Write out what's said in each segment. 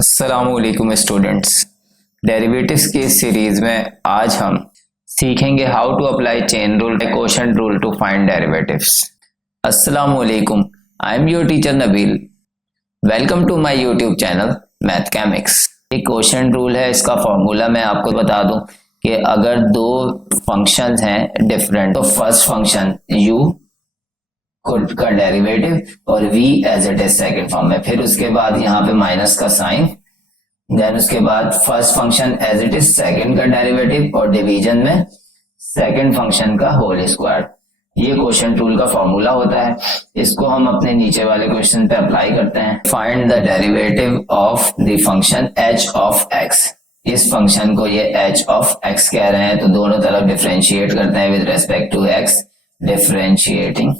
अस्सलामुअलैकुम students. Derivatives की इस सीरीज में आज हम सीखेंगे how to apply chain rule quotient rule to find derivatives. अस्सलामुअलैकुम, I am your teacher Nabeel. Welcome to my YouTube channel Mathkemics. एक क्वोशंट रूल है, इसका फॉर्मूला मैं आपको बता दूं कि अगर दो फंक्शंस हैं डिफरेंट तो फर्स्ट फंक्शन u का डेरिवेटिव और v as it is second form में, फिर उसके बाद यहाँ पे माइनस का साइन, देन उसके बाद first function as it is second का डेरिवेटिव और डिवीजन में सेकंड फंक्शन का होल स्क्वायर। ये क्वोशंट रूल का फॉर्मूला होता है। इसको हम अपने नीचे वाले क्वेश्चन पे अप्लाई करते हैं। Find the derivative of the function h of x। इस फंक्शन को ये h ऑफ x कह रहे हैं, तो दोनों तरफ डिफरेंशिएट करते हैं with respect to x, differentiating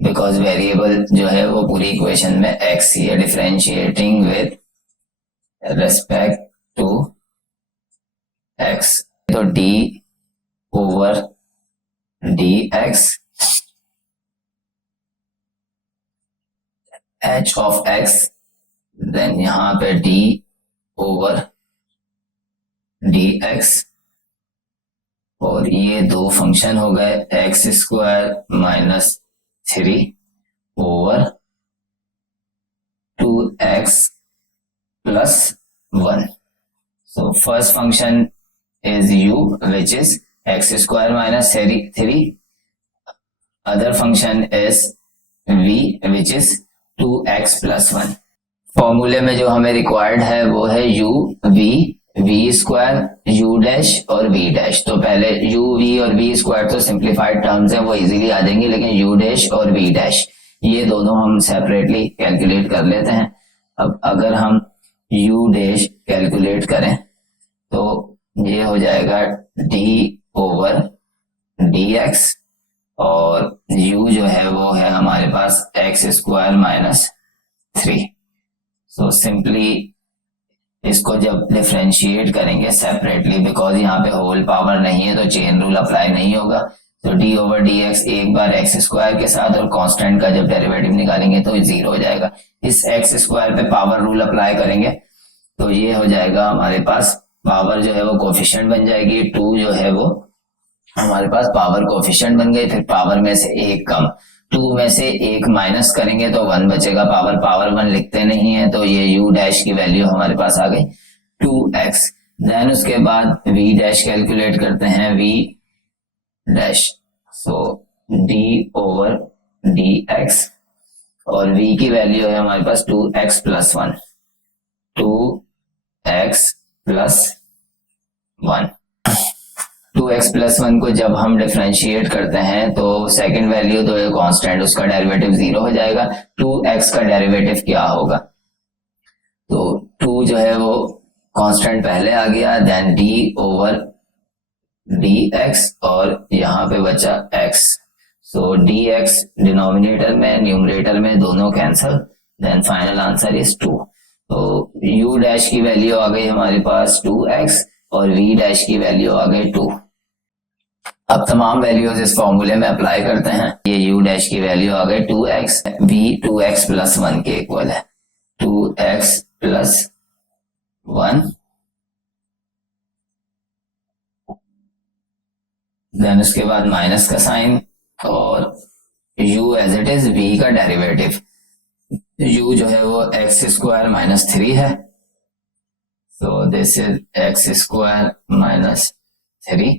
because variable जो है वो पूरी इक्वेशन में x ही है। Differentiating with respect to x, तो d over dx h of x, then यहां पे d ओवर dx, और ये दो फंक्शन हो गए x square minus 3 over 2x plus 1. So first function is u, which is x square minus 3. Other function is v, which is 2x plus 1. फॉर्मूले में जो हमें रिक्वायर्ड है वो है u, v square, u dash और v डैश। तो पहले u, v और v स्क्वायर तो सिंप्लीफाइड टर्म्स है, वो इजीली आ जाएंगी, लेकिन u डैश और v डैश ये दोनों हम सेपरेटली कैलकुलेट कर लेते हैं। अब अगर हम u डैश कैलकुलेट करें तो ये हो जाएगा d ओवर dx, और u जो है वो है हमारे पास x square minus 3। So simply इसको जब डिफरेंशिएट करेंगे सेपरेटली, बिकॉज यहाँ पे होल पावर नहीं है तो चेन रूल अप्लाई नहीं होगा, तो d ओवर dx एक बार x स्क्वायर के साथ और कांस्टेंट का जब डेरिवेटिव निकालेंगे तो 0 हो जाएगा। इस x स्क्वायर पे पावर रूल अप्लाई करेंगे तो ये हो जाएगा हमारे पास पावर जो है वो कोफिशिएंट बन जाएगी। 2 जो है वो हमारे पास पावर कोफिशिएंट बन गई, फिर पावर में से एक कम, 2 में से एक माइनस करेंगे तो 1 बचेगा। पावर 1 लिखते नहीं है, तो ये u डैश की वैल्यू हमारे पास आ गई 2x। देन उसके बाद v डैश कैलकुलेट करते हैं, v डैश, सो d ओवर dx, और v की वैल्यू है हमारे पास 2x plus 1, 2x plus 1। 2x plus 1 को जब हम डिफरेंशिएट करते हैं तो सेकंड वैल्यू तो कांस्टेंट, उसका डेरिवेटिव 0 हो जाएगा। 2x का डेरिवेटिव क्या होगा, तो 2 जो है वो कांस्टेंट पहले आ गया, देन d ओवर dx, और यहाँ पे बचा x, सो dx डिनोमिनेटर में न्यूमरेटर में दोनों cancel, then final answer is 2। तो u डैश की वैल्यू आ गई हमारे पास 2x और v डैश की वैल्यू आ गई 2। अब तमाम वैल्यूज इस फॉर्मूले में अप्लाई करते हैं। ये u डैश की वैल्यू आ गई 2x, v 2x प्लस 1 के इक्वल है, 2x प्लस 1, देन उसके बाद माइनस का साइन, और u as it is v का डेरिवेटिव, u जो है वो x स्क्वायर माइनस 3 है, so this is x square minus 3,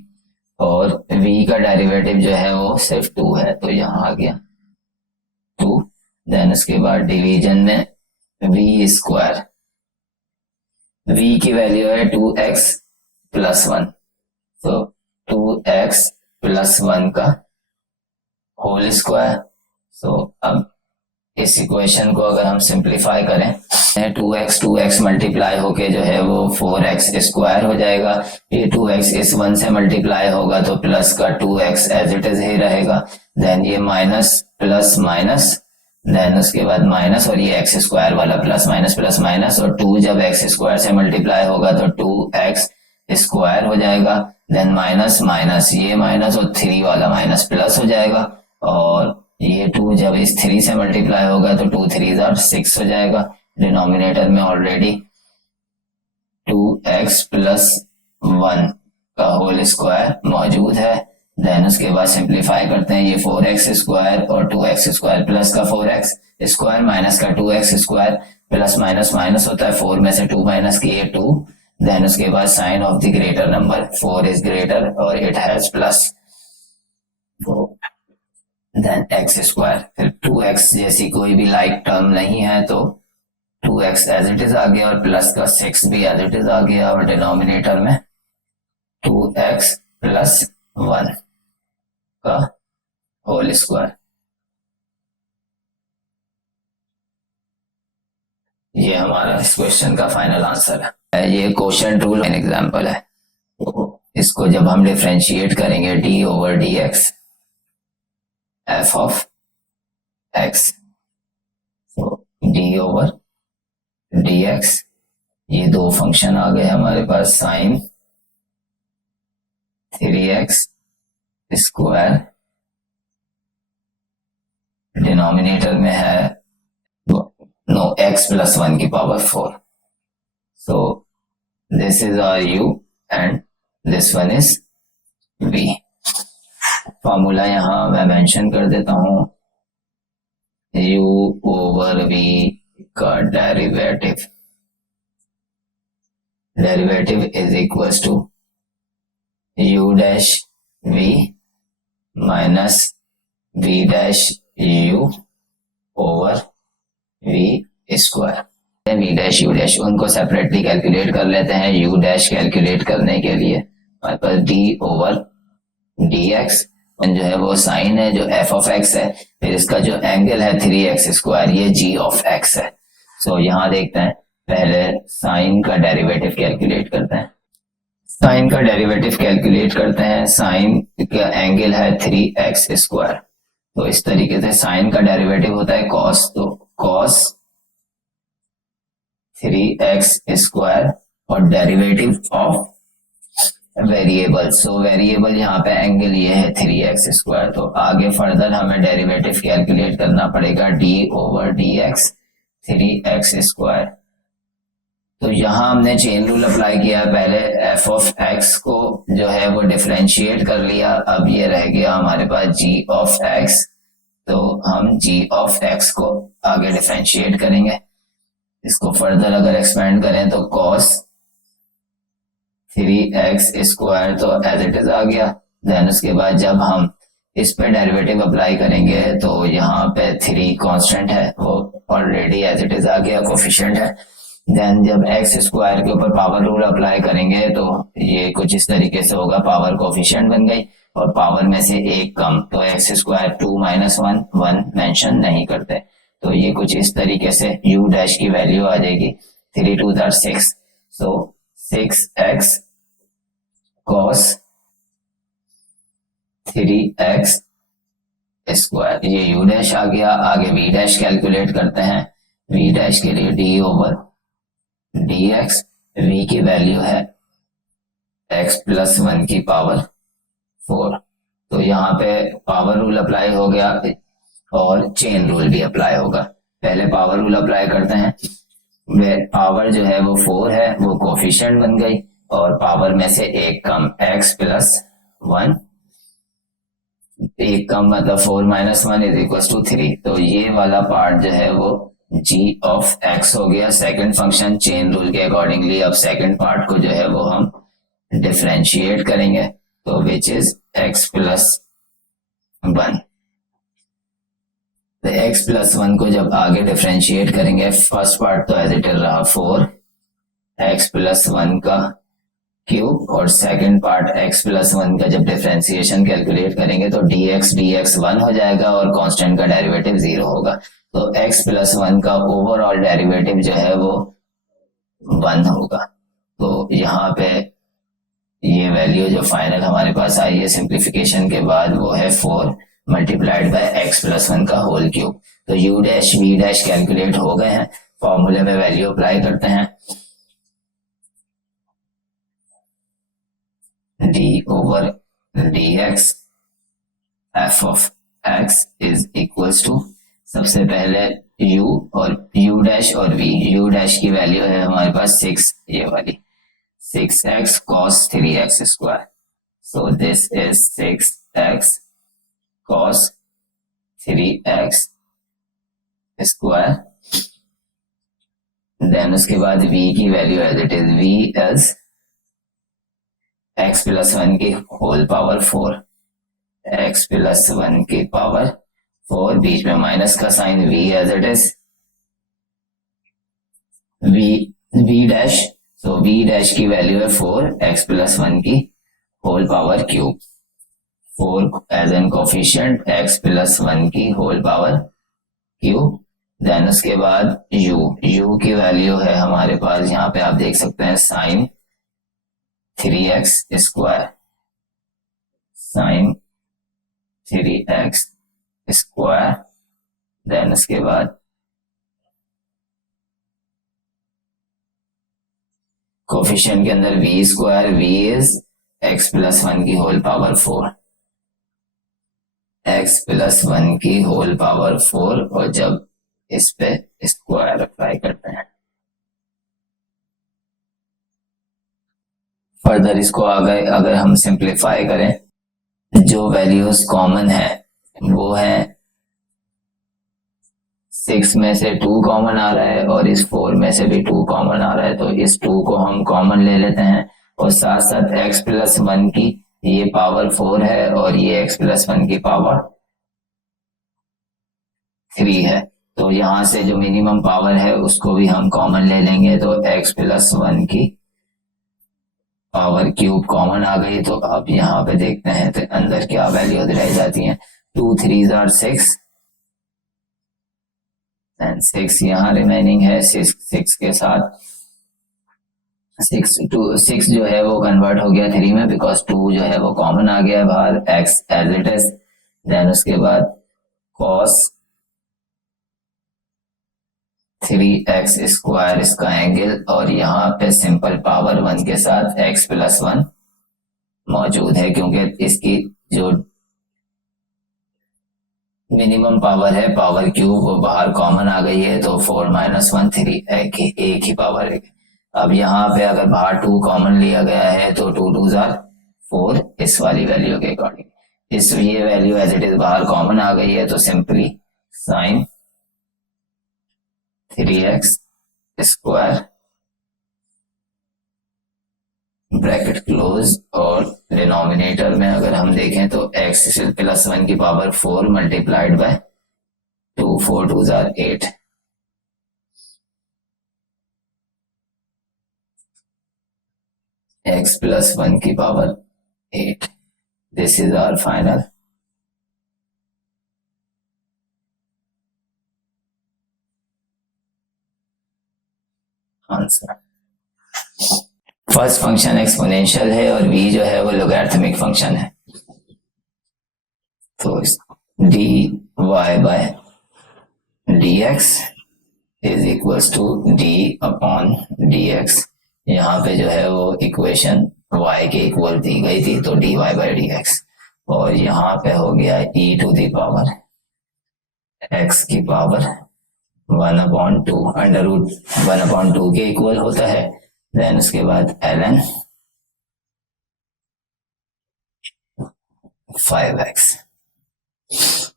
और v का डेरिवेटिव जो है वो सिर्फ 2 है, तो यहाँ आ गया 2। देन उसके बाद डिवीजन में v स्क्वायर, v की वैल्यू है 2x प्लस 1, तो 2x प्लस 1 का होल स्क्वायर। सो अब इस इक्वेशन को अगर हम सिंप्लीफाई करें, 2x मल्टीप्लाई होके जो है वो 4x स्क्वायर हो जाएगा। ये 2x इस 1 से मल्टीप्लाई होगा तो प्लस का 2x as it is he रहेगा, देन ये माइनस प्लस माइनस, देन उसके बाद माइनस, और ये x स्क्वायर वाला प्लस माइनस, और 2 जब x स्क्वायर से मल्टीप्लाई होगा तो 2x स्क्वायर हो जाएगा, देन माइनस माइनस, ये माइनस और 3 वाला माइनस प्लस हो जाएगा, और ये 2 जब इस 3 से मल्टीप्लाई होगा तो 2 3 6 हो जाएगा, डिनोमिनेटर में ऑलरेडी 2x प्लस 1 का होल स्क्वायर मौजूद है। देन उसके बाद सिंप्लीफाई करते हैं, ये 4x स्क्वायर और 2x स्क्वायर प्लस का 4x स्क्वायर माइनस का 2x square, plus minus minus होता है, 4 में से 2 माइनस किए 2। देन उसके बाद sign of the greater number, 4 is greater और it has plus, then x square, फिर 2x जैसी कोई भी लाइक टर्म नहीं है तो 2x एज इट इज आ गया और प्लस का 6 भी एज इट इज आ गया और डिनोमिनेटर में 2x प्लस 1 का होल स्क्वायर। ये हमारा इस क्वेश्चन का फाइनल आंसर है। ये क्वेश्चन रूल एन एग्जांपल है, तो इसको जब हम डिफरेंशिएट करेंगे d over dx f of x, तो d ओवर dx, ये दो फंक्शन आ गए हमारे पास, साइन 3x स्क्वायर, डिनोमिनेटर में है नो x प्लस 1 की power 4। So this is our u and this one is v। Formula यहां मैं मेंशन कर देता हूं, u ओवर v का derivative is equal to u dash v minus v dash u over v square. v dash u dash उनको separately calculate कर लेते हैं। u डैश कैलकुलेट करने के लिए हमारे पास d ओवर dx जो है वो साइन है जो f ऑफ x है, फिर इसका जो एंगल है 3x स्क्वायर, ये g ऑफ x है। सो यहाँ देखते हैं, पहले साइन का डेरिवेटिव कैलकुलेट करते हैं। साइन का डेरिवेटिव कैलकुलेट करते हैं, साइन का एंगल है 3x स्क्वायर, तो इस तरीके से साइन का डेरिवेटिव होता है कॉस, तो कॉस 3x स्क्वायर और derivative of variable, so variable यहाँ पे एंगल ये है 3x स्क्वायर। तो आगे फर्दर हमें डेरिवेटिव कैलकुलेट करना पड़ेगा d over dx 3x square. तो यहाँ हमने चेन रूल अप्लाई किया, पहले f ऑफ x को जो है वो डिफरेंशिएट कर लिया, अब ये रह गया हमारे पास g ऑफ x, तो हम g ऑफ x को आगे डिफरेंशिएट करेंगे। इसको फर्दर अगर एक्सपेंड करें तो cos 3x स्क्वायर तो एज इट इज आ गया। देन उसके बाद जब हम इस पे डेरिवेटिव अप्लाई करेंगे तो यहाँ पे 3 कांस्टेंट है, वो ऑलरेडी एज इट इज आ गया, कोफिशिएंट है। देन जब x स्क्वायर के ऊपर पावर रूल अप्लाई करेंगे तो ये कुछ इस तरीके से होगा, पावर कोफिशिएंट बन गई और पावर में से एक कम, तो x स्क्वायर 2 माइनस 1 मेंशन नहीं करते, तो ये कुछ इस तरीके से u डैश की वैल्यू आ जाएगी 3 2 6, सो 6x cos 3x स्क्वायर, ये u डैश आ गया। आगे v डैश कैलकुलेट करते हैं, v डैश के लिए d ओवर dx, v की वैल्यू है x प्लस 1 की पावर 4, तो यहाँ पे पावर रूल अप्लाई हो गया और चेन रूल भी अप्लाई होगा। पहले पावर रूल अप्लाई करते हैं, पावर जो है वो 4 है, वो कोफिशिएंट बन गई और पावर में से एक कम x प्लस 1, एक कम मतलब 4 माइनस 1 इज इक्वल टू 3, तो ये वाला पार्ट जो है वो g ऑफ x हो गया सेकंड फंक्शन चेन रूल के अकॉर्डिंगली। अब सेकंड पार्ट को जो है वो हम डिफरेंशिएट करेंगे, तो विच इज x प्लस 1। तो x प्लस 1 को जब आगे डिफरेंशिएट करेंगे, फर्स्ट पार्ट तो एज इट इज रहा 4 x प्लस 1 का क्यूब और सेकंड पार्ट x प्लस 1 का जब डिफरेंशिएशन कैलकुलेट करेंगे तो dx 1 हो जाएगा और कांस्टेंट का डेरिवेटिव 0 होगा, तो x प्लस 1 का ओवरऑल डेरिवेटिव जो है वो 1 होगा। तो यहाँ पे ये वैल्यू जो फाइनल हमारे पास आई है सिंप्लीफिकेशन के बाद वो है 4 मल्टीप्लाइड बाय x प्लस 1 का होल क्यूब। तो u dash v dash calculate हो गए हैं, फॉर्मूले में वैल्यू अप्लाई करते हैं, d over dx f of x is equals to, सबसे पहले u और u डैश और v। u डैश की वैल्यू है हमारे पास 6, ये वाली 6x cos 3x square। So this is 6x cos 3x square। Then उसके बाद v की value as it is v as x plus 1 की होल पावर 4, x प्लस 1 की पावर 4, बीच में माइनस का sign, v as it is v dash. So v dash की value है 4, x plus 1 की whole power cube, 4 as an coefficient, x plus 1 की whole power cube. Then उसके बाद u की वैल्यू है हमारे पास, यहाँ पे आप देख सकते हैं sign 3x square, sign 3x square. Then उसके बाद कोफिशिएंट के अंदर v square, v is x plus 1 की होल पावर 4, x प्लस 1 की होल पावर 4, और जब इस पे स्क्वायर अप्लाई करते हैं, फर्दर इसको अगर हम सिंप्लीफाई करें, जो वैल्यूज कॉमन है वो है 6 में से 2 कॉमन आ रहा है और इस 4 में से भी 2 कॉमन आ रहा है, तो इस 2 को हम कॉमन ले लेते हैं, और साथ साथ x प्लस 1 की ये पावर 4 है और ये x प्लस 1 की पावर 3 है, तो यहां से जो मिनिमम पावर है उसको भी हम कॉमन ले लेंगे, तो x प्लस 1 की पावर क्यूब कॉमन आ गई। तो अब यहाँ पे देखते हैं तो अंदर क्या वैल्यूज रह जाती हैं, 2 3 आर 6 एंड 6 यहाँ रिमेनिंग है, 6 के साथ 6 जो है वो कन्वर्ट हो गया 3 में, बिकॉज 2 जो है वो कॉमन आ गया है बाहर, x as it is. Then उसके बाद cos 3x स्क्वायर इसका एंगल, और यहाँ पे सिंपल पावर 1 के साथ x प्लस 1 मौजूद है, क्योंकि इसकी जो मिनिमम पावर है पावर क्यूब वो बाहर कॉमन आ गई है, तो 4 माइनस 1 3, एक ही पावर है। अब यहाँ पे अगर बाहर 2 कॉमन लिया गया है तो 2 2 आर 4 इस वाली वैल्यू के अकॉर्डिंग, इस ये वैल्यू एज इट इज बाहर कॉमन आ गई है, तो simply sign 3x square bracket close, और डिनोमिनेटर में अगर हम देखें तो x प्लस 1 की power 4 multiplied by 2, 4 2 are 8, x plus 1 की power 8। This is our final answer. First function exponential है और v जो है वो लोगैरिथमिक फंक्शन है, तो dy bye dx is equals to d upon dx। यहाँ पे जो है वो इक्वेशन y के इक्वल दी गई थी, तो dy बाय dx, और यहाँ पे हो गया e to the power x की पावर 1/2, अंडर रूट 1/2 के इक्वल होता है। देन उसके बाद ln 5x,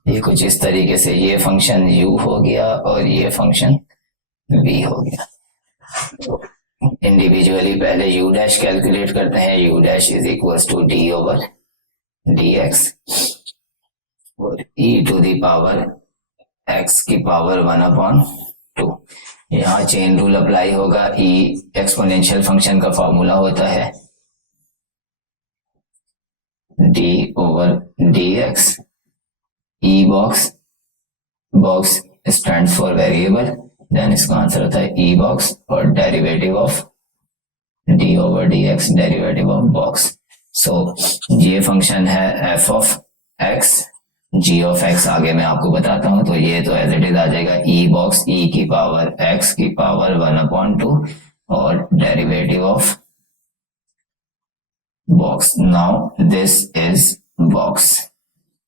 ये कुछ इस तरीके से ये फंक्शन u हो गया और ये फंक्शन v हो गया। इंडिविजुअली पहले u डैश कैलकुलेट करते हैं, u dash is equals to d over dx, और e to the power x की पावर 1/2। यहाँ चेन रूल अप्लाई होगा, e एक्सपोनेंशियल फंक्शन का फॉर्मूला होता है d over dx, e box stand for variable, then इसका आंसर होता है e बॉक्स, और derivative of d over dx, derivative of box. So ये फंक्शन है f of x, g of x आगे मैं आपको बताता हूं, तो ये तो एज इट इज आ जाएगा e बॉक्स, e की पावर x की पावर 1/2 और derivative of box. Now this is box,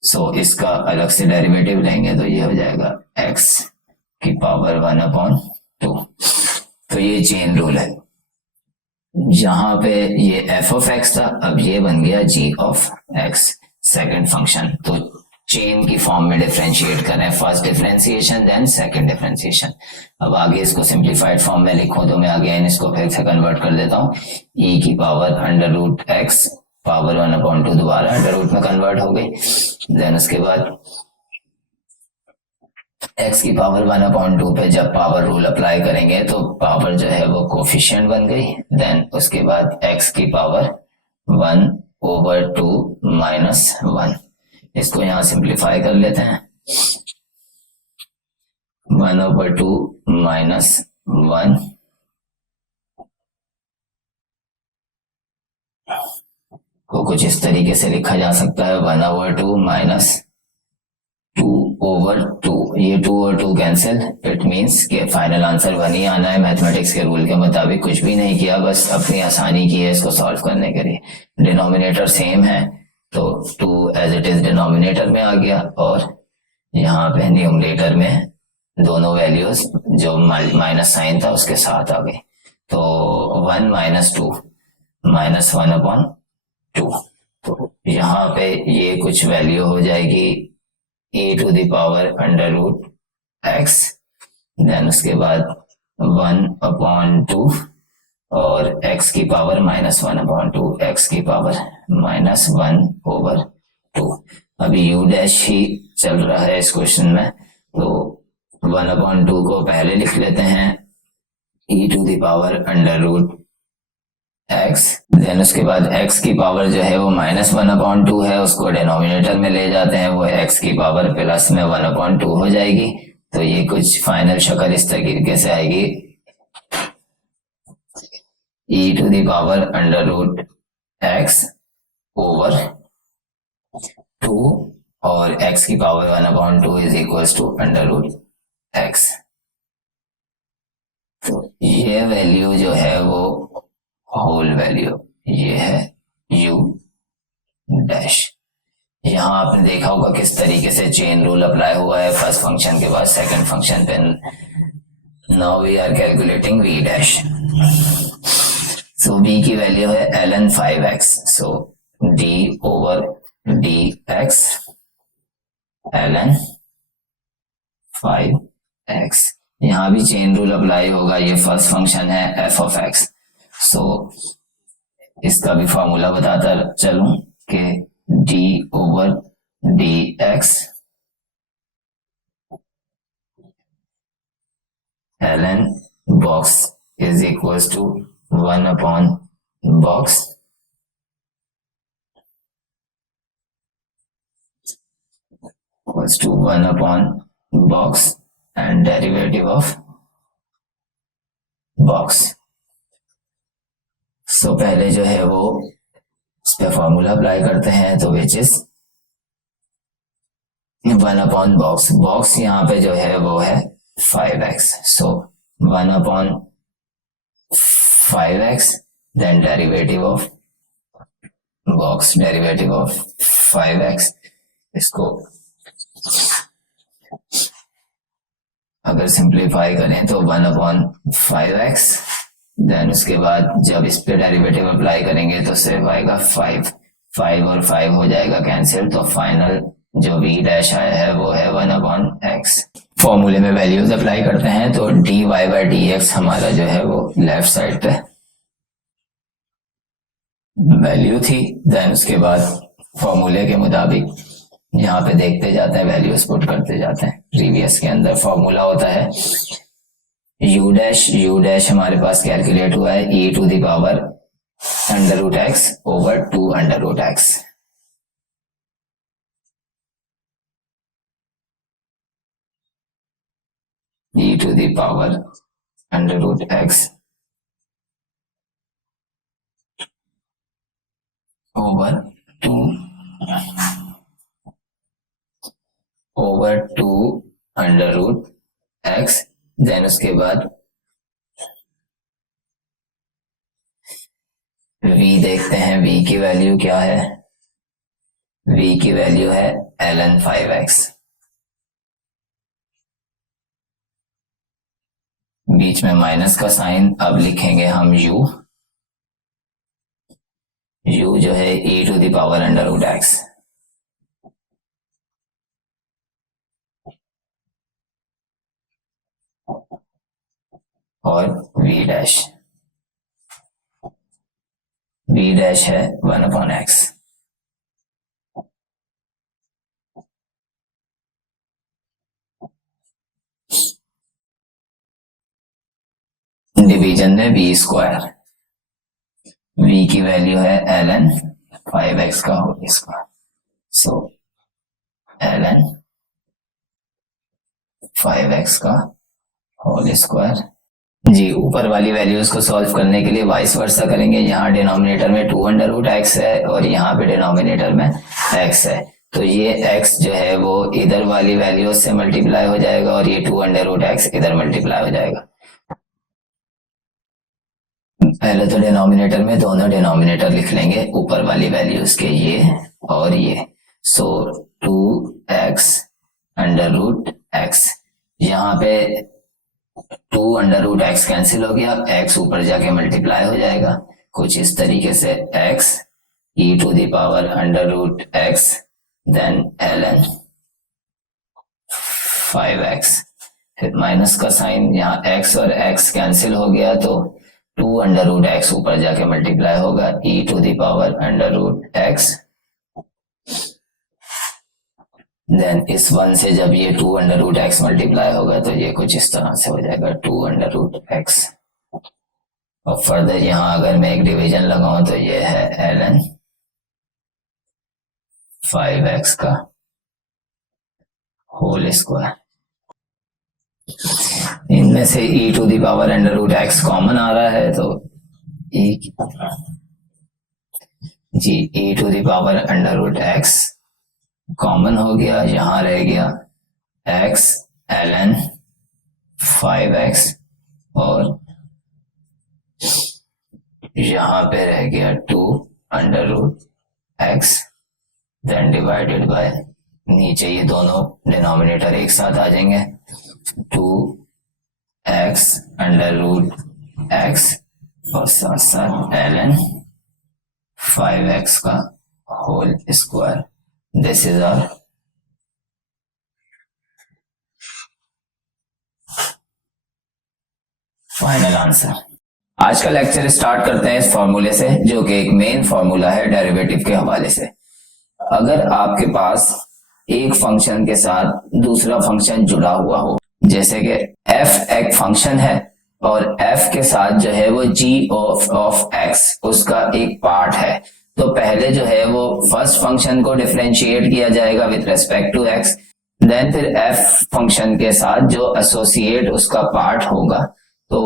so इसका अलग से डेरिवेटिव लेंगे तो ये हो जाएगा x की पावर 1/2। तो ये चेन रूल है। यहाँ पे ये एफ ऑफ एक्स था, अब ये बन गया G of X second function. तो चेन की फॉर्म में डिफरेंशिएट करें, first differentiation then second differentiation. अब आगे इसको सिंप्लीफाइड फॉर्म में लिखूं तो मैं अगेन इसको फिर से कन्वर्ट कर देता हूँ। ई की power under root X power 1/2 दोबारा अंडर रूट में कन्वर्ट हो गई। देन उसके बाद x की पावर 1/2 पे जब पावर रूल अप्लाई करेंगे तो पावर जो है वो कोफिशिएंट बन गई। देन उसके बाद x की पावर 1/2 -1। इसको यहां सिंप्लीफाई कर लेते हैं। 1/2 -1 को कुछ इस तरीके से लिखा जा सकता है 1/2 -2/2। ये 2 और 2 कैंसिल, इट मींस कि फाइनल आंसर 1 ही आना है। मैथमेटिक्स के रूल के मुताबिक कुछ भी नहीं किया, बस अपनी आसानी की है इसको सॉल्व करने के लिए। डिनोमिनेटर सेम है तो 2 एज इट इज डिनोमिनेटर में आ गया और यहाँ पे न्यूमरेटर में दोनों वैल्यूज जो माइनस साइन था उसके साथ आ गई। तो 1 -2 -1/2। तो यहाँ पे ये कुछ वैल्यू हो जाएगी e⁻√x। देन उसके बाद 1/2 और x की पावर -1/2, x की पावर -1/2। अभी u डैश ही चल रहा है इस क्वेश्चन में, तो 1/2 को पहले लिख लेते हैं e⁻√x। देन उसके बाद x की पावर जो है वो -1/2 है, उसको डिनोमिनेटर में ले जाते हैं, वो x की पावर प्लस में 1/2 हो जाएगी। तो ये कुछ फाइनल शक्ल इस तरीके से आएगी e⁻√x ओवर 2 और x की power 1/2 is equal to √x। तो ये वैल्यू जो है वो होल वैल्यू ये है u डैश। यहां आपने देखा होगा किस तरीके से चेन रूल अप्लाई हुआ है फर्स्ट फंक्शन के बाद सेकंड फंक्शन पे। Now we are calculating v dash. So v की वैल्यू है ln 5x, so d over dx ln 5x। यहां भी चेन रूल अप्लाई होगा, ये फर्स्ट फंक्शन है f ऑफ x। सो इसका भी फॉर्मूला बताता चलूं कि d over dx ln box is equals to 1/box equals to 1/box and derivative of box। सो पहले जो है वो इस पे फॉर्मूला अप्लाई करते हैं, तो विच इज 1/box। बॉक्स यहाँ पे जो है वो है 5x, so 1/5x then derivative of box, derivative of 5x। इसको अगर सिंप्लीफाई करें तो 1/5x। देन उसके बाद जब इस पे डेरिवेटिव अप्लाई करेंगे तो सिर्फ आएगा 5 और 5 हो जाएगा कैंसिल। तो फाइनल जो v डैश आया है वो है 1/x। फॉर्मूले में वैल्यूज अप्लाई करते हैं तो dy/dx हमारा जो है वो लेफ्ट साइड पे वैल्यू थी। देन उसके बाद फॉर्मूले के मुताबिक यहाँ पे देखते जाते हैं, वैल्यूज पुट करते जाते हैं। प्रीवियस के अंदर फॉर्मूला होता है u डैश हमारे पास कैलकुलेट हुआ है e⁻√x over 2√x। e⁻√x over 2√x। Then उसके बाद v देखते हैं, v की वैल्यू क्या है। v की वैल्यू है ln 5x। बीच में माइनस का साइन, अब लिखेंगे हम u जो है e to the power under root X, और v डैश है 1/x। डिवीजन में v स्क्वायर, v की वैल्यू है ln 5x का होल स्क्वायर, सो ln 5x का होल स्क्वायर। जी, ऊपर वाली वैल्यूज को सॉल्व करने के लिए वाइस वर्सा करेंगे। यहाँ डिनोमिनेटर में 2√x है और यहाँ पे डिनोमिनेटर में x है, तो ये x जो है वो इधर वाली वैल्यूज से मल्टीप्लाई हो जाएगा और ये 2√x इधर मल्टीप्लाई हो जाएगा। पहले तो डिनोमिनेटर में दोनों डिनोमिनेटर लिख लेंगे ऊपर वाली वैल्यूज के, ये और ये, सो 2x अंडर रूट x, यहाँ पे 2√x कैंसिल हो गया, x ऊपर जाके मल्टीप्लाई हो जाएगा कुछ इस तरीके से, x e to the power under root x, then ln 5x, फिर माइनस का साइन, यहाँ x और x कैंसिल हो गया तो 2√x ऊपर जाके मल्टीप्लाई होगा, e to the power under root x, then इस 1 से जब ये 2√x मल्टीप्लाई होगा तो ये कुछ इस तरह से हो जाएगा 2√x, और फर्दर यहाँ अगर मैं एक डिवीजन लगाऊं तो ये है ln 5x का होल स्क्वायर। इनमें से e to the power under root x common आ रहा है, तो e to the power under root x common हो गया, यहां रह गया x ln 5x और यहां पे रह गया 2√x, देन डिवाइडेड बाय, नीचे ये दोनों डिनोमिनेटर एक साथ आ जाएंगे, 2x अंडर रूट x और साथ साथ ln 5x का whole square. This is our final answer. आज का लेक्चर स्टार्ट करते हैं इस फॉर्मूले से, जो कि एक मेन फॉर्मूला है डेरिवेटिव के हवाले से। अगर आपके पास एक फंक्शन के साथ दूसरा फंक्शन जुड़ा हुआ हो, जैसे कि f एक फंक्शन है और f के साथ जो है वो g ऑफ x उसका एक पार्ट है, तो पहले जो है वो फर्स्ट फंक्शन को डिफरेंशिएट किया जाएगा with respect to x, then फिर f फंक्शन के साथ जो एसोसिएट उसका पार्ट होगा तो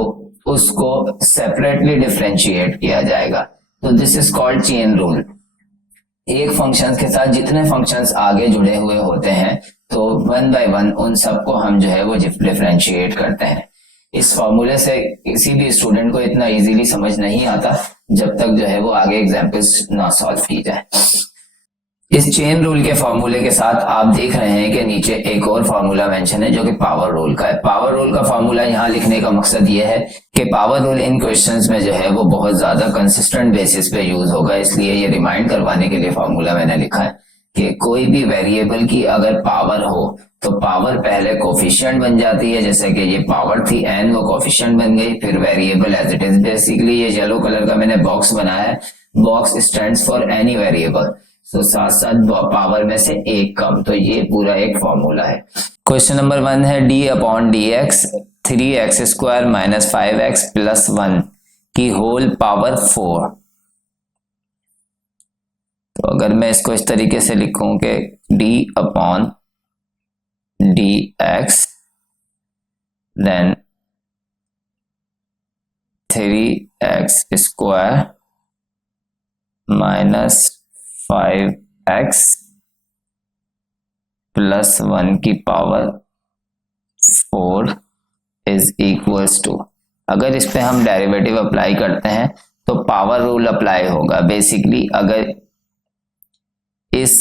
उसको सेपरेटली डिफरेंशिएट किया जाएगा। तो this is called chain rule. एक फंक्शन के साथ जितने फंक्शंस आगे जुड़े हुए होते हैं तो 1 बाय 1 उन सबको हम जो है वो डिफरेंशिएट करते हैं। इस फॉर्मूले से किसी भी स्टूडेंट को इतना इजीली समझ नहीं आता जब तक जो है वो आगे एग्जाम्पल्स ना सॉल्व की जाए। इस चेन रूल के फॉर्मूले के साथ आप देख रहे हैं कि नीचे एक और फॉर्मूला मेंशन है जो कि पावर रूल का है। पावर रूल का फॉर्मूला यहाँ लिखने का मकसद ये है कि पावर रूल इन क्वेश्चंस में जो है वो बहुत ज्यादा कंसिस्टेंट बेसिस पे यूज होगा, इसलिए ये रिमाइंड करवाने के लिए फॉर्मूला मैंने लिखा है कि कोई भी वेरिएबल की अगर पावर हो तो पावर पहले कोफिशिएंट बन जाती है, जैसे कि ये पावर थी n, वो कोफिशिएंट बन गई, फिर variable as it is. Basically ये येलो कलर का मैंने बॉक्स बनाया है, box stands for any variable, तो साथ साथ पावर में से एक कम, तो ये पूरा एक फॉर्मूला है। क्वेश्चन नंबर 1 है d/dx 3x² - 5x + 1 की होल पावर 4। तो अगर मैं इसको इस तरीके से लिखूं कि d/dx देन 3x² - 5x + 1 की पावर 4 इज इक्वल्स टू, अगर इस पे हम डेरिवेटिव अप्लाई करते हैं तो पावर रूल अप्लाई होगा। बेसिकली अगर इस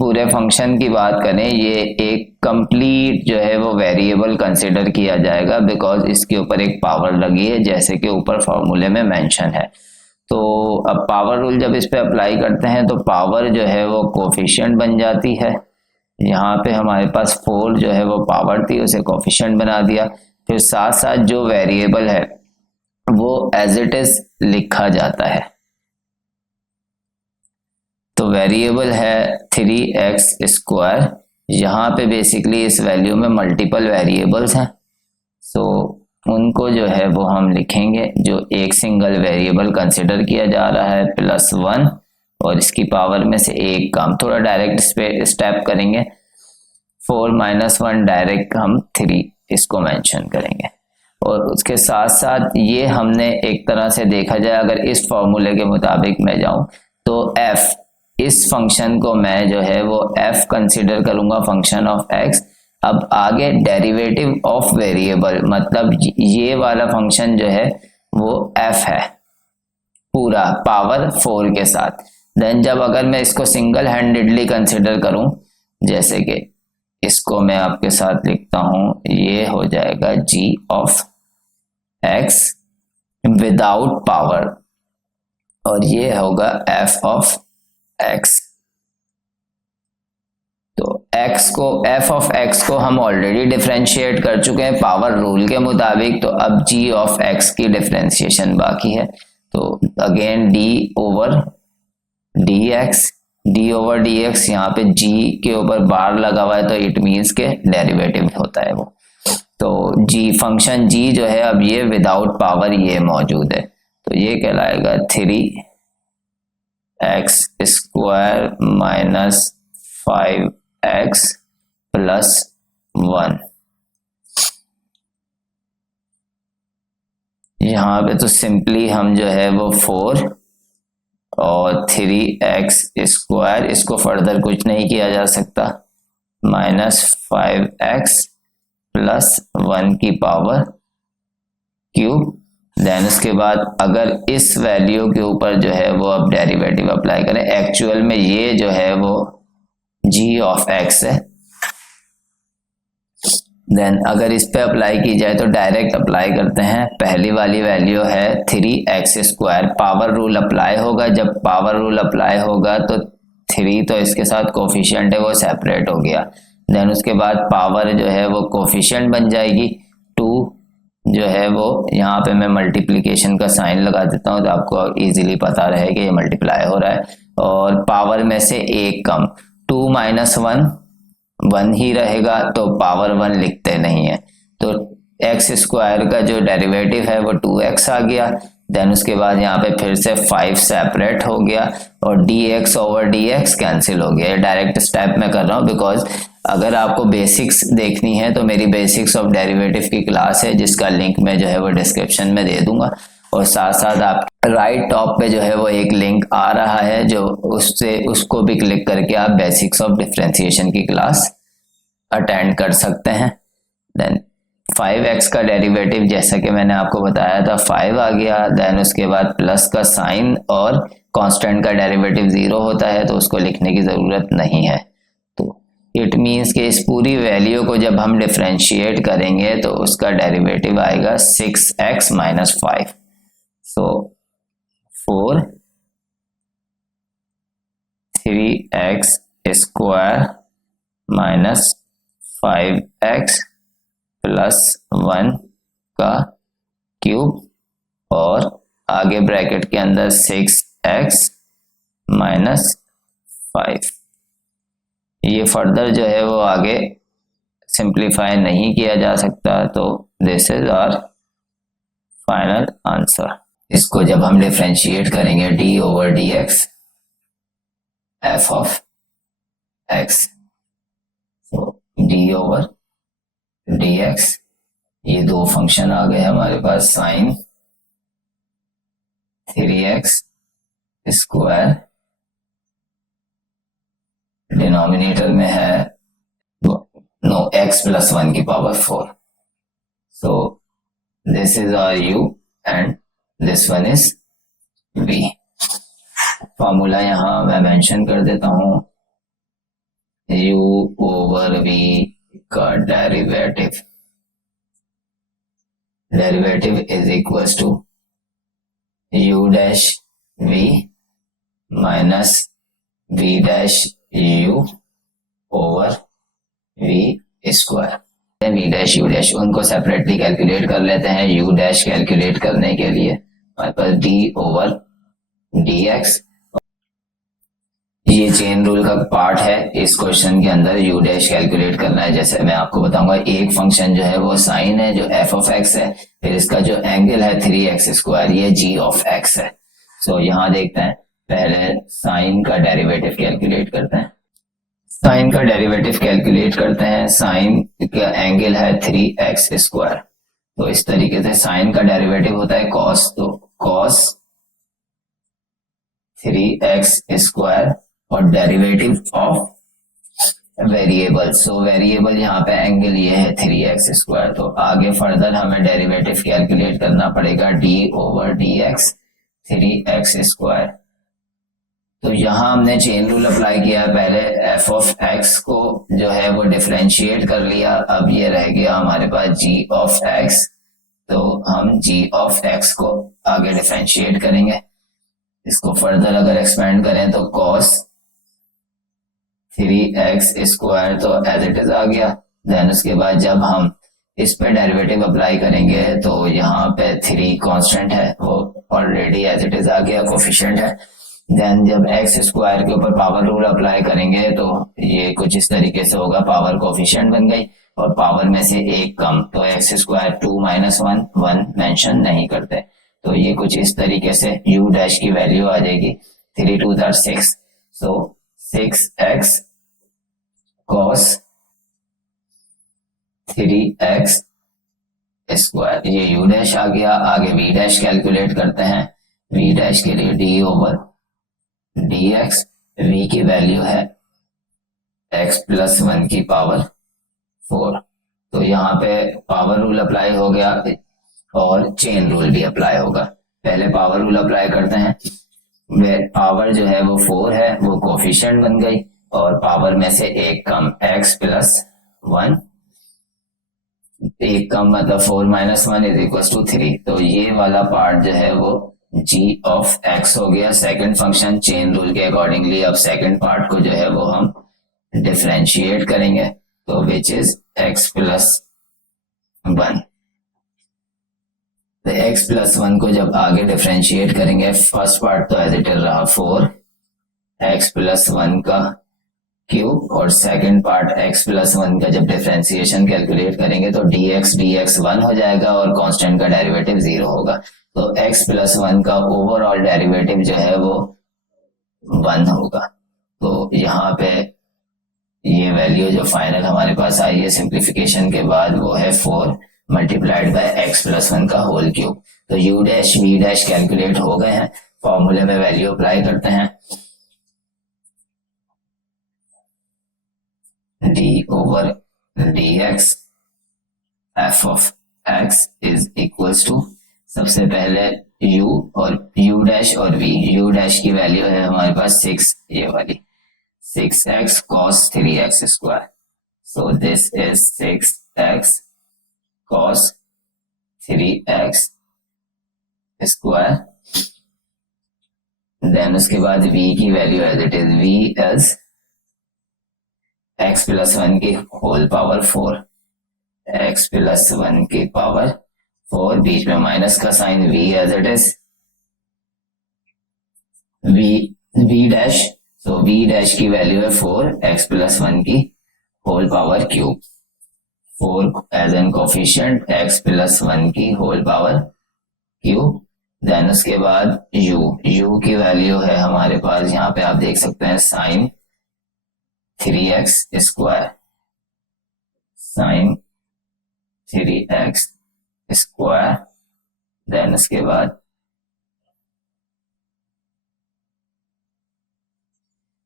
पूरे फंक्शन की बात करें, ये एक कंप्लीट जो है वो वेरिएबल कंसिडर किया जाएगा, बिकॉज इसके ऊपर एक पावर लगी है जैसे कि ऊपर फॉर्मूले में मेंशन है। तो अब पावर रूल जब इस पे अप्लाई करते हैं तो पावर जो है वो कोफिशिएंट बन जाती है। यहाँ पे हमारे पास 4 जो है वो पावर थी, उसे कोफिशिएंट बना दिया। फिर साथ साथ जो वेरिएबल है वो एज इट इज लिखा जाता है। तो वेरिएबल है 3x²। यहाँ पे बेसिकली इस वैल्यू में मल्टीपल वेरिएबल्स हैं, सो उनको जो है वो हम लिखेंगे। जो एक सिंगल वेरिएबल कंसिडर किया जा रहा है +1 और इसकी पावर में से एक कम, थोड़ा डायरेक्ट स्टेप करेंगे। 4 - 1 डायरेक्ट हम 3 इसको मेंशन करेंगे। और उसके साथ साथ ये हमने एक तरह से देखा जाए, अगर इस फॉर्मूले के मुताबिक मैं जाऊं तो f, इस फंक्शन को मैं जो है वो f कंसिडर करूंगा फंक्शन ऑफ x। अब आगे डेरिवेटिव ऑफ वेरिएबल, मतलब ये वाला फंक्शन जो है वो f है पूरा पावर 4 के साथ। देन जब अगर मैं इसको सिंगल हैंडेडली कंसिडर करूं, जैसे कि इसको मैं आपके साथ लिखता हूं, ये हो जाएगा g of x without power और ये होगा f ऑफ x। तो x को, f ऑफ x को हम ऑलरेडी डिफरेंशिएट कर चुके हैं पावर रूल के मुताबिक, तो अब g ऑफ x की डिफरेंशिएशन बाकी है। तो अगेन d ओवर dx, यहाँ पे g के ऊपर बार लगा हुआ है तो इट मीन्स के डेरिवेटिव होता है वो। तो g फंक्शन g जो है अब ये विदाउट पावर ये मौजूद है, तो ये कहलाएगा 3x² - 5x + 1। यहाँ पे तो सिंपली हम जो है वो 4 और 3x², इसको फर्दर कुछ नहीं किया जा सकता, -5x + 1 की पावर क्यूब। देन उसके बाद अगर इस वैल्यू के ऊपर जो है वो अब डेरिवेटिव अप्लाई करें, एक्चुअल में ये जो है वो g ऑफ x है। देन अगर इस पे अप्लाई की जाए तो डायरेक्ट अप्लाई करते हैं। पहली वाली वैल्यू है 3x², पावर रूल अप्लाई होगा। जब पावर रूल अप्लाई होगा तो 3 तो इसके साथ कोफिशिएंट है वो सेपरेट हो गया। देन उसके बाद पावर जो है वो कोफिशिएंट बन जाएगी। 2 जो है वो यहाँ पे मैं मल्टीप्लिकेशन का साइन लगा देता हूँ तो आपको इजीली पता रहे कि ये मल्टीप्लाई हो रहा है। और पावर में से एक कम, 2 - 1 1 ही रहेगा, तो पावर 1 लिखते नहीं है। तो x² का जो डेरिवेटिव है वो 2x आ गया। देन उसके बाद यहाँ पे फिर से 5 सेपरेट हो गया और dx ओवर dx कैंसिल हो गया। डायरेक्ट स्टेप में कर रहा हूँ बिकॉज अगर आपको बेसिक्स देखनी है तो मेरी बेसिक्स ऑफ डेरिवेटिव की क्लास है जिसका लिंक मैं जो है वो डिस्क्रिप्शन में दे दूंगा। और साथ साथ आप राइट टॉप पे जो है वो एक लिंक आ रहा है जो उसको भी क्लिक करके आप बेसिक्स ऑफ डिफरेंशिएशन की क्लास अटेंड कर सकते हैं। देन 5x का डेरिवेटिव जैसा कि मैंने आपको बताया था 5 आ गया। देन उसके बाद प्लस का साइन और कांस्टेंट का डेरिवेटिव 0 होता है तो उसको लिखने की जरूरत नहीं है। तो इट मीन्स कि इस पूरी वैल्यू को जब हम डिफरेंशिएट करेंगे तो उसका डेरिवेटिव आएगा 6x - 5। सो 4 3x² - 5x + 1 का क्यूब और आगे ब्रैकेट के अंदर 6x - 5। ये फर्दर जो है वो आगे सिंप्लीफाई नहीं किया जा सकता, तो this is our final answer. इसको जब हम डिफरेंशिएट करेंगे d over dx f of x, तो d ओवर dx, ये दो फंक्शन आ गए हमारे पास। साइन 3x² डिनोमिनेटर में है नो x + 1 की power 4। So this is our u and this one is v। Formula यहां मैं मेंशन कर देता हूं। u ओवर v का derivative is equal to u dash v minus v dash u over v square. v dash u dash उनको separately calculate कर लेते हैं। u डैश कैलकुलेट करने के लिए हमारे पास d ओवर dx, ये चेन रूल का पार्ट है। इस क्वेश्चन के अंदर u डैश कैलकुलेट करना है। जैसे मैं आपको बताऊंगा, एक फंक्शन जो है वो साइन है जो f ऑफ x है, फिर इसका जो एंगल है 3x स्क्वायर, ये g ऑफ x है। सो यहाँ देखते हैं, पहले साइन का डेरिवेटिव कैलकुलेट करते हैं। साइन का डेरिवेटिव कैलकुलेट करते हैं। साइन का एंगल है 3x स्क्वायर, तो इस तरीके से साइन का डेरिवेटिव होता है कॉस, तो कॉस 3x स्क्वायर और derivative of variable, so variable यहाँ पे एंगल ये है 3x स्क्वायर। तो आगे फर्दर हमें डेरिवेटिव कैलकुलेट करना पड़ेगा d over dx 3x square. तो यहाँ हमने चेन रूल अप्लाई किया, पहले f ऑफ x को जो है वो डिफरेंशिएट कर लिया। अब ये रह गया हमारे पास g ऑफ x, तो हम g ऑफ x को आगे डिफरेंशिएट करेंगे। इसको फर्दर अगर एक्सपेंड करें तो cos 3x स्क्वायर तो एज इट इज आ गया। देन उसके बाद जब हम इस पे डेरिवेटिव अप्लाई करेंगे तो यहाँ पे 3 कांस्टेंट है, वो ऑलरेडी एज इट इज आ गया, कोफिशिएंट है। देन जब x स्क्वायर के ऊपर पावर रूल अप्लाई करेंगे तो ये कुछ इस तरीके से होगा, पावर कोफिशिएंट बन गई और पावर में से एक कम, तो x स्क्वायर 2 माइनस 1 मेंशन नहीं करते। तो ये कुछ इस तरीके से u डैश की वैल्यू आ जाएगी 3 2 6, सो 6x cos 3x स्क्वायर, ये u डैश आ गया। आगे v डैश कैलकुलेट करते हैं। v डैश के लिए d ओवर dx, v की वैल्यू है x प्लस 1 की पावर 4, तो यहाँ पे पावर रूल अप्लाई हो गया और चेन रूल भी अप्लाई होगा। पहले पावर रूल अप्लाई करते हैं। पावर जो है वो 4 है, वो कोफिशिएंट बन गई और पावर में से एक कम x प्लस 1, एक कम मतलब 4 माइनस 1 इज इक्वल टू 3, तो ये वाला पार्ट जो है वो g ऑफ x हो गया सेकंड फंक्शन चेन रूल के अकॉर्डिंगली। अब सेकंड पार्ट को जो है वो हम डिफरेंशिएट करेंगे, तो विच इज x प्लस 1। तो x प्लस 1 को जब आगे डिफरेंशिएट करेंगे, फर्स्ट पार्ट तो एज इट इज रहा 4 x प्लस 1 का क्यूब, और सेकंड पार्ट x प्लस 1 का जब डिफरेंशिएशन कैलकुलेट करेंगे तो dx 1 हो जाएगा और कांस्टेंट का डेरिवेटिव 0 होगा। तो x प्लस 1 का ओवरऑल डेरिवेटिव जो है वो 1 होगा। तो यहाँ पे ये वैल्यू जो फाइनल हमारे पास आई है सिंप्लीफिकेशन के बाद, वो है 4 मल्टीप्लाइड बाय x प्लस 1 का होल क्यूब। तो u dash v dash calculate हो गए हैं, फॉर्मूले में वैल्यू अप्लाई करते हैं। d over dx f of x is equals to, सबसे पहले u और u डैश और v, u डैश की वैल्यू है हमारे पास 6, ये वाली 6x cos 3x square, so this is 6x cos 3x square. Then उसके बाद v की value as it is, v is x plus 1 की होल पावर 4, x प्लस 1 की पावर 4, बीच में माइनस का sign, v as it is v dash, तो v dash की value है 4 x प्लस 1 की whole power cube, 4 as an coefficient x plus 1 की whole power cube. Then उसके बाद u की वैल्यू है हमारे पास, यहाँ पे आप देख सकते हैं sign 3x square, sign 3x square. Then उसके बाद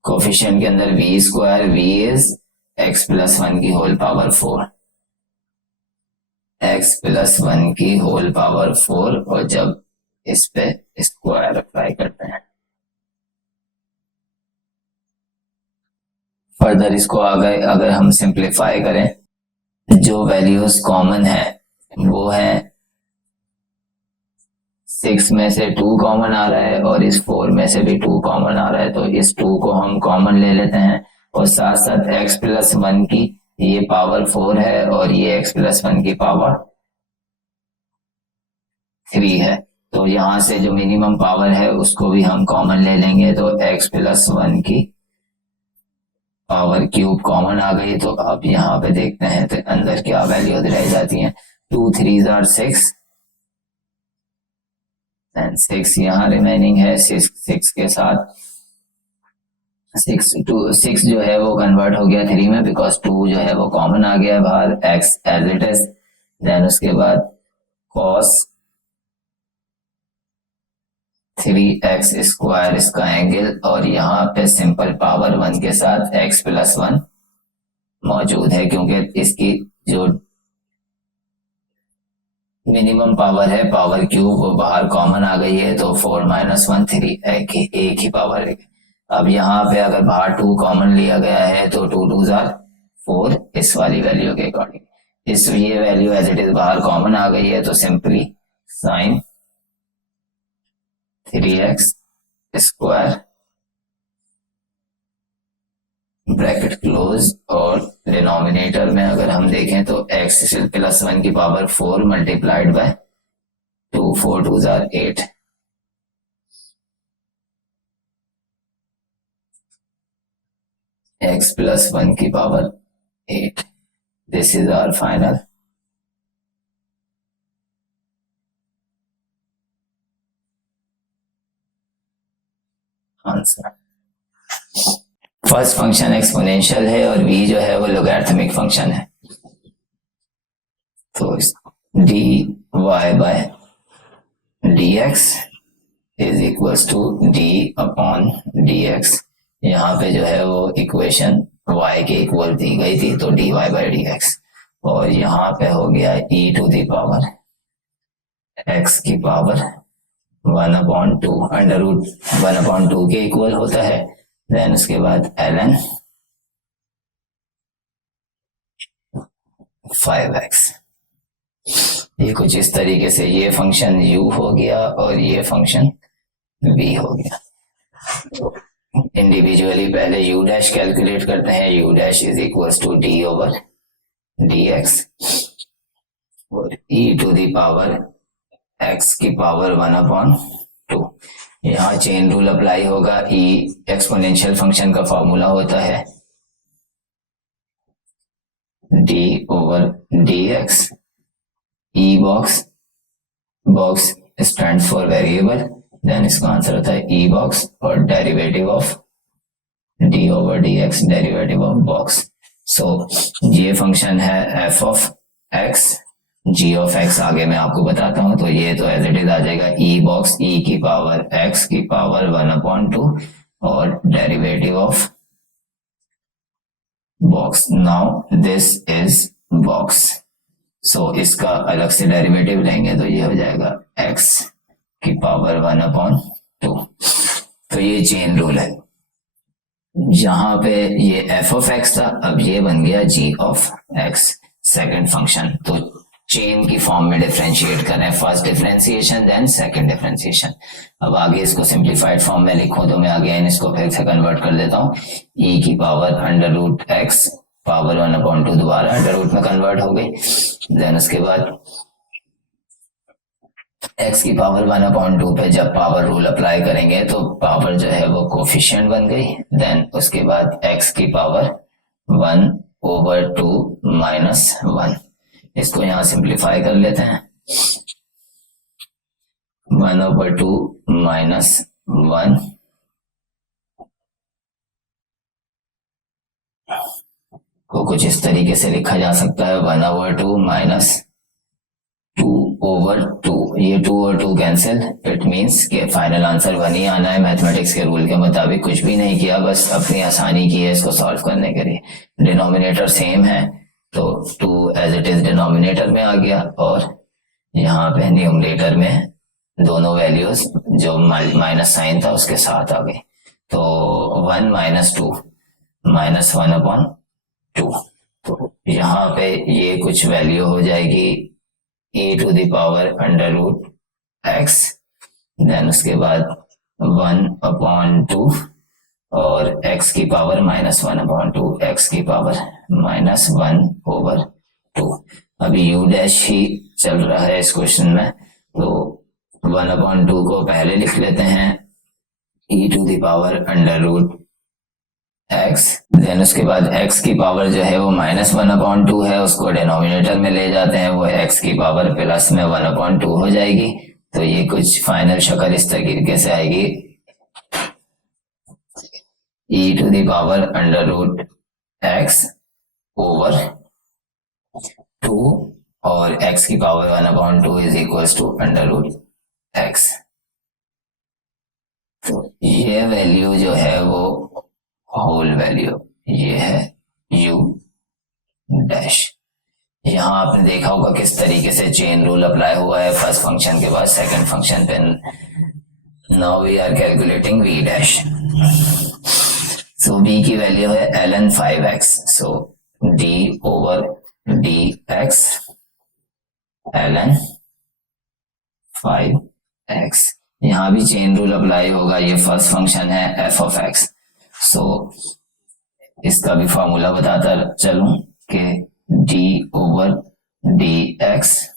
कोफिशिएंट के अंदर v square, v is x plus 1 की होल पावर 4, x प्लस 1 की होल पावर 4, और जब इस पे स्क्वायर अप्लाई करते हैं, फर्दर इसको आगे अगर हम सिंप्लीफाई करें, जो वैल्यूज कॉमन है वो है 6 में से 2 कॉमन आ रहा है और इस 4 में से भी 2 कॉमन आ रहा है, तो इस 2 को हम कॉमन ले लेते हैं और साथ साथ x प्लस 1 की ये पावर 4 है और ये x प्लस 1 की पावर 3 है, तो यहां से जो मिनिमम पावर है उसको भी हम कॉमन ले लेंगे, तो x प्लस 1 की पावर क्यूब कॉमन आ गई। तो अब यहाँ पे देखते हैं तो अंदर क्या वैल्यू रह जाती है, 2 3 आर 6 एंड 6 यहाँ रिमेनिंग है, 6 के साथ 6 जो है वो कन्वर्ट हो गया 3 में, बिकॉज 2 जो है वो कॉमन आ गया है बाहर, x as it is. Then उसके बाद cos 3x स्क्वायर इसका एंगल, और यहाँ पे सिंपल पावर 1 के साथ x प्लस 1 मौजूद है, क्योंकि इसकी जो मिनिमम पावर है पावर क्यूब वो बाहर कॉमन आ गई है, तो 4 माइनस 1 3 एक ही पावर है। अब यहाँ पे अगर बाहर 2 कॉमन लिया गया है तो 2 2 आर 4 इस वाली वैल्यू के अकॉर्डिंग इस ये वैल्यू एज इट इज बाहर कॉमन आ गई है, तो simply sign 3x square bracket close, और डिनोमिनेटर में अगर हम देखें तो x प्लस 1 की power 4 multiplied by 2 4 2 are 8, x plus 1 की power 8। This is our final answer. First function exponential है और v जो है वो लोगैरिथमिक फंक्शन है, तो dy bye dx is equals to d upon dx। यहाँ पे जो है वो इक्वेशन y के इक्वल दी गई थी, तो dy बाय dx, और यहाँ पे हो गया e to the power x की पावर 1/2 अंडर रूट 1/2 के इक्वल होता है। देन उसके बाद ln 5x। ये कुछ इस तरीके से ये फंक्शन u हो गया और ये फंक्शन v हो गया। इंडिविजुअली पहले u डैश कैलकुलेट करते हैं, u dash is equals to d over dx, और e to the power x की पावर 1/2। यहाँ चेन रूल अप्लाई होगा, e एक्सपोनेंशियल फंक्शन का फॉर्मूला होता है d over dx, e box stand for variable, then इसका आंसर होता है e बॉक्स और derivative of d over dx, derivative of box. So ये फंक्शन है f of x, g of x आगे मैं आपको बताता हूं, तो ये तो एज इट इज आ जाएगा e बॉक्स e की पावर x की पावर 1/2 और derivative of box. Now this is box, so इसका अलग से डेरिवेटिव लेंगे तो ये हो जाएगा x की पावर 1/2। तो ये चेन रूल है, जहां पे ये f ऑफ x था अब ये बन गया g of x second function. तो चेन की फॉर्म में डिफरेंशिएट कर रहे हैं, first differentiation then second differentiation. अब आगे इसको सिंप्लीफाइड फॉर्म में लिखूं तो मैं अगेन इसको फिर से कन्वर्ट कर देता हूं, e की power under root x power 1/2 दोबारा अंडर रूट में कन्वर्ट हो गई। देन उसके बाद x की पावर 1/2 पे जब पावर रूल अप्लाई करेंगे तो पावर जो है वो कोफिशिएंट बन गई। देन उसके बाद x की पावर 1/2 माइनस 1, इसको यहां सिंप्लीफाई कर लेते हैं, 1/2 माइनस 1 को कुछ इस तरीके से लिखा जा सकता है, 1/2 माइनस 2/2। ये 2 और 2 कैंसिल, इट मींस कि फाइनल आंसर 1 ही आना है। मैथमेटिक्स के रूल के मुताबिक कुछ भी नहीं किया, बस अपनी आसानी की है इसको सॉल्व करने के लिए। डिनोमिनेटर सेम है तो 2 एज इट इज डिनोमिनेटर में आ गया, और यहाँ पे न्यूमरेटर में दोनों वैल्यूज जो माइनस साइन था उसके साथ आ गई, तो 1 माइनस 2 -1/2। तो यहाँ पे ये कुछ वैल्यू हो जाएगी e⁻√x, देन उसके बाद 1/2 और x की पावर -1/2, x की पावर -1/2। अभी u डैश ही चल रहा है इस क्वेश्चन में, तो 1/2 को पहले लिख लेते हैं e⁻√x, देन उसके बाद x की पावर जो है वो -1/2 है, उसको डिनोमिनेटर में ले जाते हैं, वो x की पावर प्लस में 1/2 हो जाएगी। तो ये कुछ फाइनल शक्ल इस तरीके से आएगी, e⁻√x ओवर 2 और x की power 1/2 is equals to √x। तो ये वैल्यू जो है वो होल वैल्यू, ये है u डैश। यहाँ आपने देखा होगा किस तरीके से चेन रूल अप्लाई हुआ है, फर्स्ट फंक्शन के बाद सेकंड फंक्शन पे। Now we are calculating v dash. So v की वैल्यू है ln 5x, so d over dx ln 5x। यहाँ भी चेन रूल अप्लाई होगा, ये फर्स्ट फंक्शन है f ऑफ x। सो इसका भी फॉर्मूला बताता चलूं कि d over dx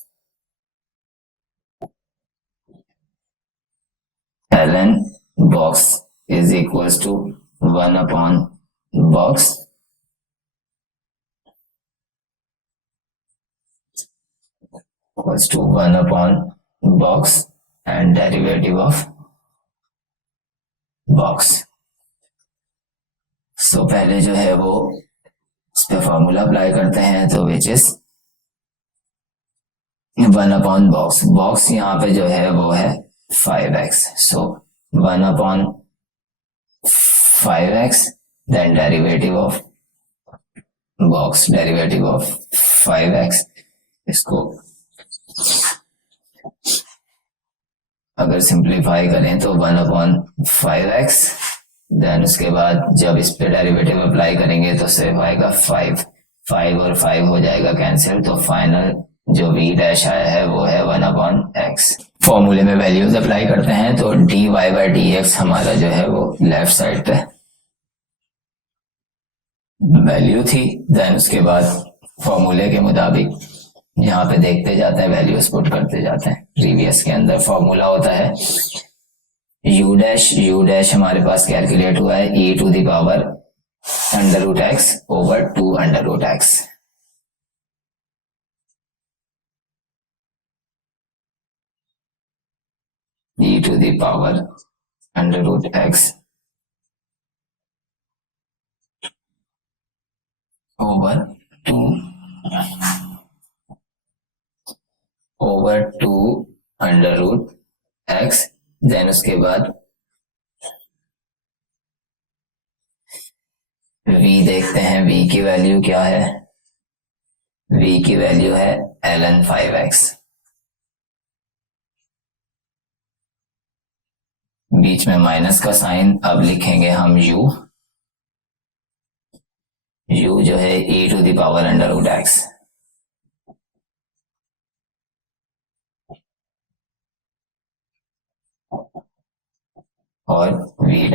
ln box is equals to 1/box equals to 1/box and derivative of box। सो पहले जो है वो इस पे फॉर्मूला अप्लाई करते हैं, तो विच इज 1/box। बॉक्स यहाँ पे जो है वो है 5x, so 1/5x then derivative of box, derivative of 5x। इसको अगर सिंप्लीफाई करें तो 1/5x, देन उसके बाद जब इस पे डेरिवेटिव अप्लाई करेंगे तो सिर्फ आएगा 5 और 5 हो जाएगा कैंसिल। तो फाइनल जो v डैश आया है वो है 1/x। फॉर्मूले में वैल्यूज अप्लाई करते हैं, तो dy/dx हमारा जो है वो लेफ्ट साइड पे वैल्यू थी, देन उसके बाद फॉर्मूले के मुताबिक यहाँ पे देखते जाते हैं, वैल्यूज पुट करते जाते हैं। प्रीवियस के अंदर फॉर्मूला होता है u डैश हमारे पास कैलकुलेट हुआ है e⁻√x over 2√x। e⁻√x over 2√x, then उसके बाद v देखते हैं, v की वैल्यू क्या है। v की वैल्यू है ln 5x, बीच में माइनस का साइन, अब लिखेंगे हम u जो है e⁻√x और v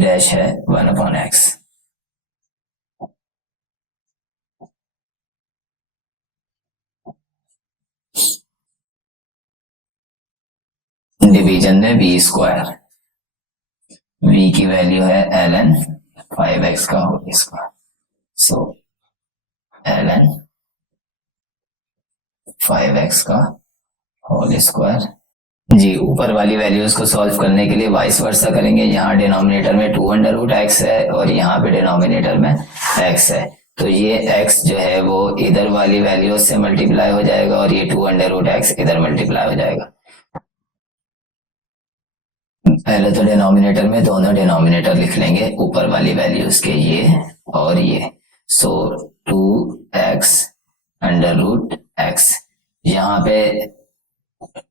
डैश है 1/x। डिवीजन में v स्क्वायर, v की वैल्यू है ln 5x का होल स्क्वायर, सो ln 5x का होल स्क्वायर। जी, ऊपर वाली वैल्यूज को सॉल्व करने के लिए वाइस वर्सा करेंगे। यहाँ डिनोमिनेटर में 2√x है और यहाँ पे डिनोमिनेटर में x है, तो ये x जो है वो इधर वाली वैल्यूज से मल्टीप्लाई हो जाएगा और ये 2√x इधर मल्टीप्लाई हो जाएगा। पहले तो डिनोमिनेटर में दोनों डिनोमिनेटर लिख लेंगे ऊपर वाली वैल्यूज के, ये और ये, सो 2x√x। यहाँ पे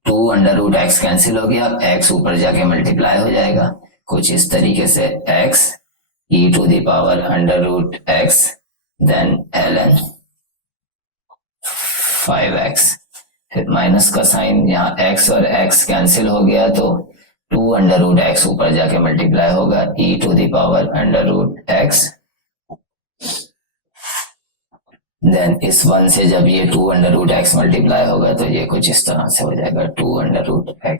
2√x कैंसिल हो गया, x ऊपर जाके मल्टीप्लाई हो जाएगा, कुछ इस तरीके से x e to the power under root x then ln 5x, फिर माइनस का साइन, यहाँ x और x कैंसिल हो गया तो 2 अंडर रूट x ऊपर जाके मल्टीप्लाई होगा e to the power under root x, then इस 1 से जब ये 2 अंडर रूट x मल्टीप्लाई होगा तो ये कुछ इस तरह से हो जाएगा 2 अंडर रूट x।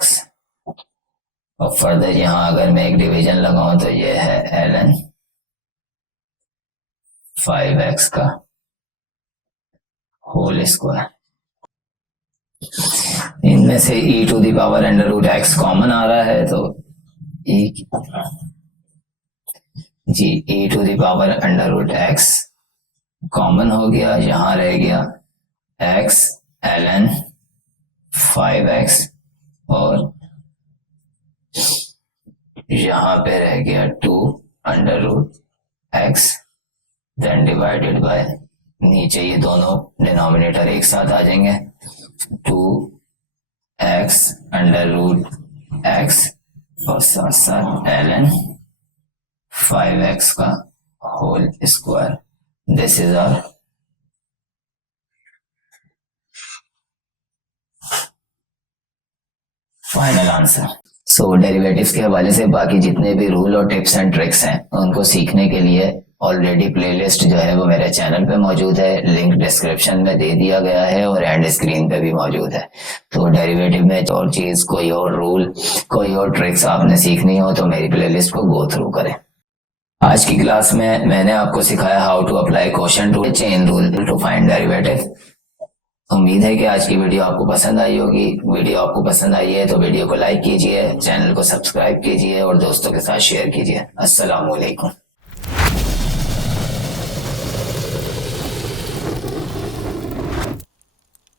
और फर्दर यहाँ अगर मैं एक डिवीजन लगाऊं तो ये है ln 5x का होल स्क्वायर। इनमें से e to the power under root x common आ रहा है तो e to the power under root x common हो गया, यहां रह गया x ln 5x और यहां पे रह गया 2 under root x, then divided by, नीचे ये दोनों डिनोमिनेटर एक साथ आ जाएंगे 2x अंडर रूट x और साथ साथ ln 5x का whole square. This is our final answer. So derivatives के हवाले से बाकी जितने भी रूल और टिप्स एंड ट्रिक्स हैं उनको सीखने के लिए ऑलरेडी प्लेलिस्ट जो है वो मेरे चैनल पे मौजूद है, लिंक डिस्क्रिप्शन में दे दिया गया है और एंड स्क्रीन पे भी मौजूद है। तो डेरिवेटिव में और चीज, कोई और रूल, कोई और ट्रिक्स आपने सीखनी हो तो मेरी प्लेलिस्ट को गो थ्रू करें। आज की क्लास में मैंने आपको सिखाया how to apply quotient rule, chain rule to find derivative. उम्मीद है कि आज की वीडियो आपको पसंद आई होगी। वीडियो आपको पसंद आई है तो वीडियो को लाइक कीजिए, चैनल को सब्सक्राइब कीजिए और दोस्तों के साथ शेयर कीजिए। अस्सलाम वालेकुम।